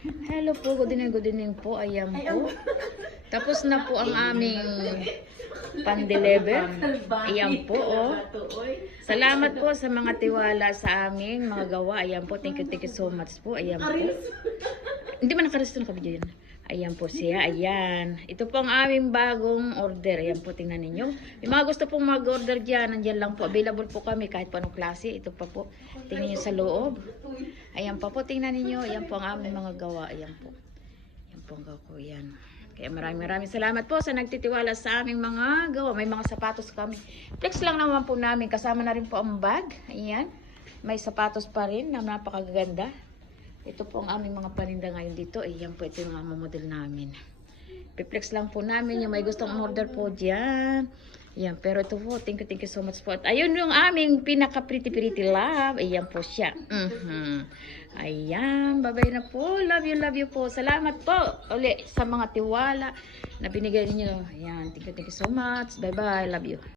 Hello po, good evening po. Ayan po. Tapos na po ang aming pan-deliver. Ayan po, oh. Salamat po sa mga tiwala sa aming mga gawa. Ayan po, thank you so much po. Ayan po. Hindi man nakaresto na ka-video yun. Ayan po siya, ayan. Ito po ang aming bagong order. Ayan po, tingnan ninyo. May mga gusto pong mag-order dyan. Nandyan lang po. Available po kami kahit pa anong klase. Ito pa po. Tingnan nyo sa loob. Ayan pa po, tingnan ninyo. Ayan po ang aming mga gawa. Ayan po. Ayan po ang gawa ko. Ayan. Kaya maraming salamat po sa nagtitiwala sa aming mga gawa. May mga sapatos kami. Flex lang naman po namin. Kasama na rin po ang bag. Ayan. May sapatos pa rin na napakaganda. Ito po ang aming mga paninda ngayon dito. Ayan po, ito yung mga model namin. Piplex lang po namin yung may gustong order po dyan. Ayan, pero ito po, thank you so much po. At ayun yung aming pinaka-pretty love. Ayan po siya. Ayan, bye-bye na po. Love you po. Salamat po uli sa mga tiwala na binigay niyo. Ayan, thank you so much. Bye-bye, love you.